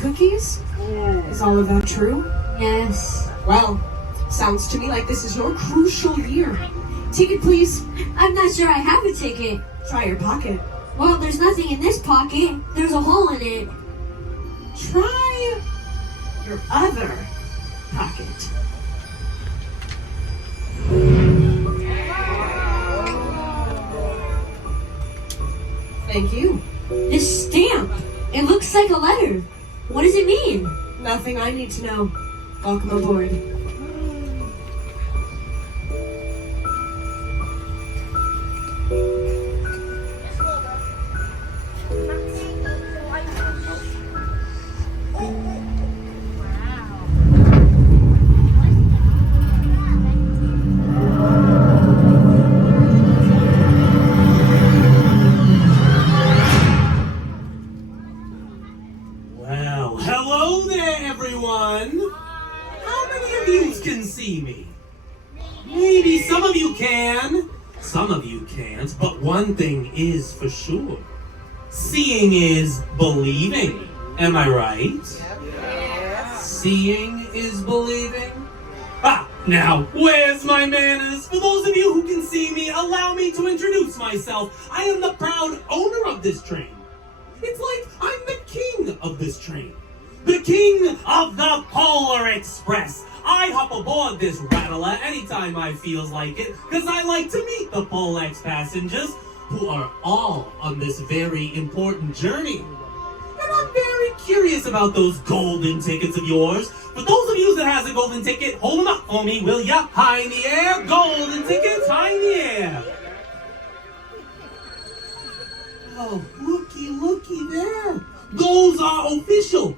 cookies? Is all of that true? Yes. Well, sounds to me like this is your crucial year. Ticket, please. I'm not sure I have a ticket. Try your pocket. Well, there's nothing in this pocket. There's a hole in it. Try your other pocket. Thank you. This stamp. It looks like a letter. What does it mean? Nothing I need to know. Welcome aboard. Well, hello there, everyone. How many of you can see me? Maybe some of you can, some of you can't, but one thing is for sure. Seeing is believing. Am I right? Yes. Seeing is believing. Now, where's my manners? For those of you who can see me, allow me to introduce myself. I am the proud owner of this train. It's like I'm the king of this train. The king of the Polar Express. I hop aboard this rattler anytime I feels like it, because I like to meet the Polex passengers who are all on this very important journey. And I'm very curious about those golden tickets of yours. For those of you that has a golden ticket, hold them up for me, will ya? High in the air, golden tickets, high in the air. Oh, looky there. Those are official,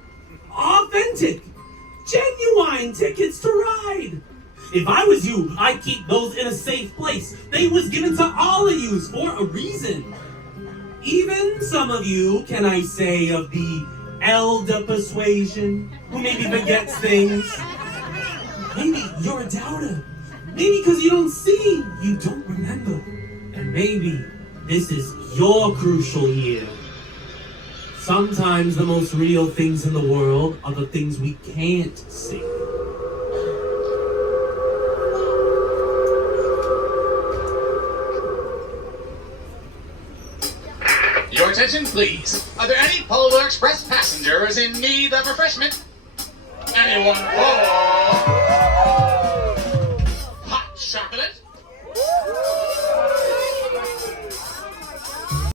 authentic, genuine tickets to ride. If I was you, I'd keep those in a safe place. They was given to all of yous for a reason. Even some of you, can I say, of the elder persuasion, who maybe forgets things. Maybe you're a doubter. Maybe because you don't see, you don't remember. And maybe this is your crucial year. Sometimes the most real things in the world are the things we can't see. Your attention, please. Are there any Polar Express passengers in need of refreshment? Anyone for hot chocolate?